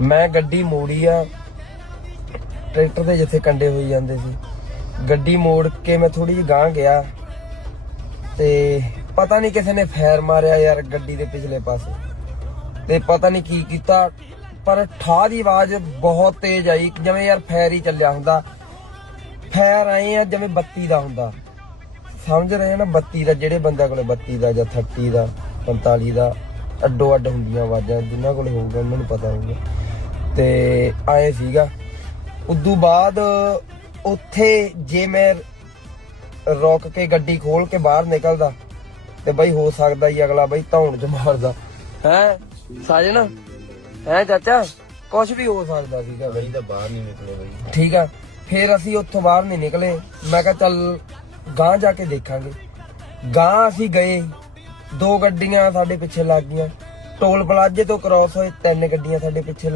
ਮੈਂ ਗੱਡੀ ਮੋੜੀ ਆ ਟਰੈਕਟਰ ਦੇ ਜਿੱਥੇ ਕੰਡੇ ਹੋਈ ਜਾਂਦੇ ਸੀ, ਗੱਡੀ ਮੋੜ ਕੇ ਮੈਂ ਥੋੜੀ ਜਿਹੀ ਗਾਂਹ ਗਿਆ ਤੇ ਪਤਾ ਨਹੀਂ ਕਿਸੇ ਨੇ ਫਾਇਰ ਮਾਰਿਆ ਯਾਰ ਗੱਡੀ ਦੇ ਪਿਛਲੇ ਪਾਸੇ, ਤੇ ਪਤਾ ਨਹੀਂ ਕੀ ਕੀਤਾ ਪਰ ਠਾਹ ਦੀ ਆਵਾਜ਼ ਬਹੁਤ ਤੇਜ਼ ਆਈ, ਜਿਵੇਂ ਯਾਰ ਫਾਇਰ ਹੀ ਚੱਲਿਆ ਹੁੰਦਾ। ਫਾਇਰ ਆਏ ਆ ਜਿਵੇਂ ਬੱਤੀ ਦਾ ਹੁੰਦਾ, ਸਮਝ ਰਹੇ ਨਾ, ਬੱਤੀ ਦਾ, ਜਿਹੜੇ ਬੰਦਿਆਂ ਕੋਲੇ ਬੱਤੀ ਦਾ ਜਾਂ 30 ਦਾ 45 ਦਾ ਅੱਡੋ ਅੱਡ ਹੁੰਦੀਆਂ ਆਵਾਜ਼ਾਂ, ਜਿਨ੍ਹਾਂ ਕੋਲ ਹੋਊਗਾ ਉਹਨਾਂ ਨੂੰ ਪਤਾ ਹੋਊਗਾ। ਤੇ ਆਏ ਸੀਗਾ ਉਦੋਂ ਬਾਅਦ ਉੱਥੇ ਜੇ ਮੈਂ ਰੁਕ ਕੇ ਗੱਡੀ ਖੋਲ ਕੇ ਬਾਹਰ ਨਿਕਲਦਾ ਤੇ ਬਈ ਹੋ ਸਕਦਾ ਹੀ ਅਗਲਾ ਬਈ ਧੌਣ ਚ ਮਾਰਦਾ ਹੈ ਸਾਜਨ, ਹੈ ਚਾਚਾ, ਕੁਛ ਵੀ ਹੋ ਸਕਦਾ ਸੀਗਾ ਬਈ। ਤਾਂ ਬਾਹਰ ਨਹੀਂ ਨਿਕਲੇ ਬਈ। ਠੀਕ ਆ, ਫੇਰ ਅਸੀਂ ਉੱਥੋਂ ਬਾਹਰ ਨਹੀਂ ਨਿਕਲੇ। ਮੈਂ ਕਿਹਾ ਚੱਲ ਗਾਂਹ ਜਾ ਕੇ ਦੇਖਾਂਗੇ। ਗਾਂਹ ਅਸੀਂ ਗਏ, 2 ਗੱਡੀਆਂ ਸਾਡੇ ਪਿੱਛੇ ਲੱਗ ਗਈਆਂ, ਟੋਲ ਪਲਾਜ਼ੇ ਤੋਂ ਕ੍ਰਾਸ ਹੋਏ 3 ਗੱਡੀਆਂ ਸਾਡੇ ਪਿੱਛੇ